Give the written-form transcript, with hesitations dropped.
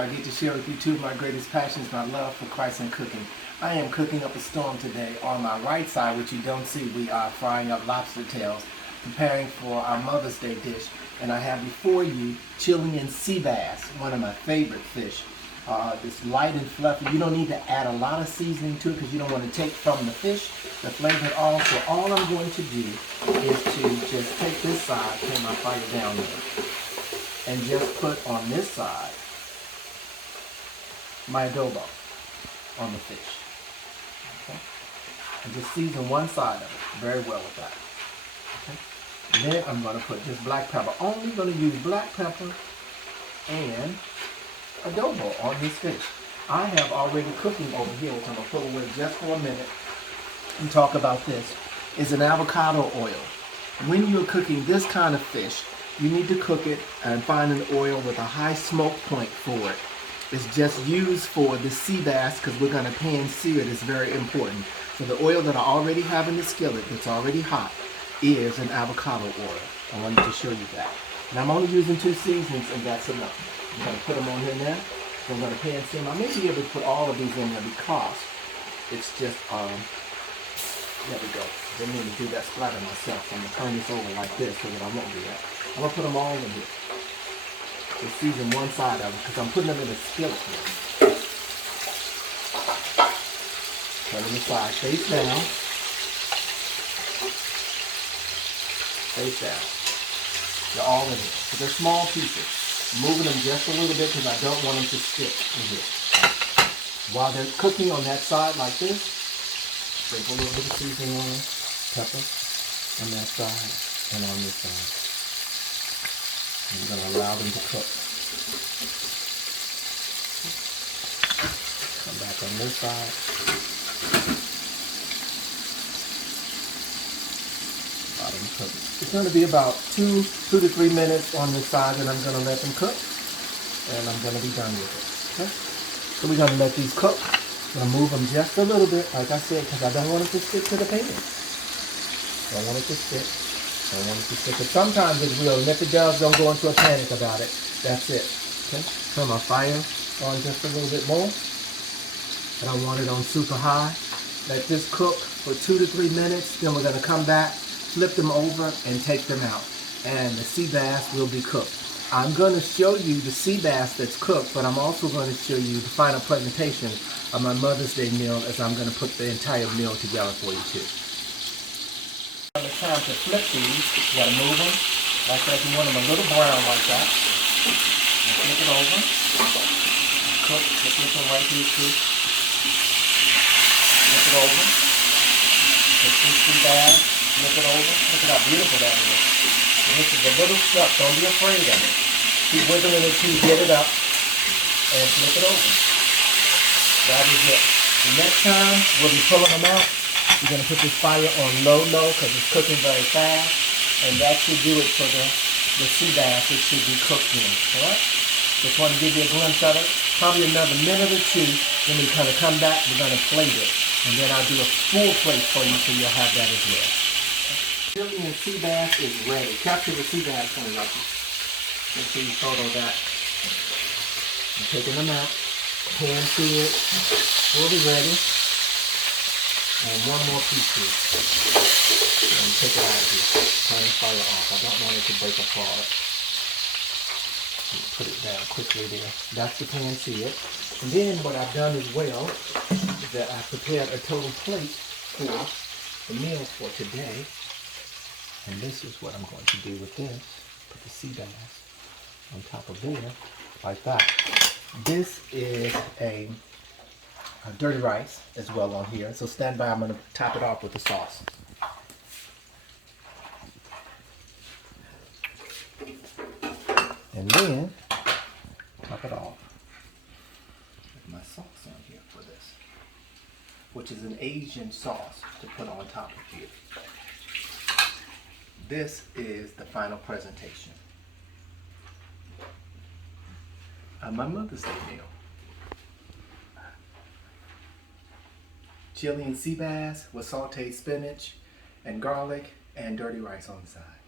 where I get to share with you two of my greatest passions, my love for Christ and cooking. I am cooking up a storm today. On my right side, which you don't see, we are frying up lobster tails, preparing for our Mother's Day dish. And I have before you Chilean sea bass, one of my favorite fish. It's light and fluffy. You don't need to add a lot of seasoning to it because you don't want to take from the fish, the flavor at all. So all I'm going to do is to just take this side, turn my fire down there, and just put on this side my adobo on the fish. Okay? And just season one side of it very well with that. Okay? And then I'm going to put just black pepper. Only going to use black pepper and adobo on this fish. I have already cooking over here, which I'm going to put away just for a minute and talk about this, is an avocado oil. When you're cooking this kind of fish, you need to cook it and find an oil with a high smoke point for it. It's just used for the sea bass because we're going to pan sear it. It's very important. So the oil that I already have in the skillet that's already hot is an avocado oil. I wanted to show you that. And I'm only using 2 seasonings and that's enough. I'm going to put them on here now. So I'm going to pan sear them. I may be able to put all of these in there because it's just, there we go. Didn't mean to do that splatter myself. So I'm going to turn this over like this so that I won't do that. I'm going to put them all in here. Just season one side of it because I'm putting them in a skillet here. Turn them aside, face down. Face down. They're all in here. So they're small pieces. I'm moving them just a little bit because I don't want them to stick in here. While they're cooking on that side like this, sprinkle a little bit of seasoning on them, pepper on that side and on this side. I'm going to allow them to cook. Come back on this side. Allow them to cook. It's going to be about 2 to 3 minutes on this side, and I'm going to let them cook. And I'm going to be done with it. Okay? So we're going to let these cook. I'm going to move them just a little bit, like I said, because I don't want it to stick to the pan. Don't want it to stick. Don't want it to stick. But sometimes it will, and if it does, don't go into a panic about it. That's it. Okay? Turn my fire on just a little bit more. I don't want it on super high. Let this cook for 2 to 3 minutes. Then we're going to come back, flip them over, and take them out. And the sea bass will be cooked. I'm going to show you the sea bass that's cooked, but I'm also going to show you the final presentation of my Mother's Day meal as I'm going to put the entire meal together for you too. When it's time to flip these, you got to move them like that. You want them a little brown like that. And flip it over. Cook. Flip this one right here too. Flip it over. Flip this sea bass. Flip it over. Look at how beautiful that is. And this is a little stuff. Don't be afraid of it. Keep wiggling it till you get it up. And flip it over. That is it. The next time, we'll be pulling them out. You're going to put this fire on low because it's cooking very fast. And that should do it for the sea bass. It should be cooked in. Alright? Just want to give you a glimpse of it. Probably another minute or two. Then we kind of come back. We're going to plate it. And then I'll do a full plate for you so you'll have that as well. Chilean sea bass is ready. Capture the sea bass for me, Lucky. Make sure you photo that. I'm taking them out. Pan sear it. Fully ready. And one more piece here. And take it out of here. Turn the fire off. I don't want it to break apart. Put it down quickly there. That's the pan seared. And then what I've done as well is that I've prepared a total plate for the meal for today. And this is what I'm going to do with this. Put the sea bass on top of there, like that. This is a dirty rice as well on here. So stand by, I'm going to top it off with the sauce. And then, top it off with my sauce on here for this, which is an Asian sauce to put on top of here. This is the final presentation of my Mother's Day meal. Chilean sea bass with sauteed spinach and garlic and dirty rice on the side.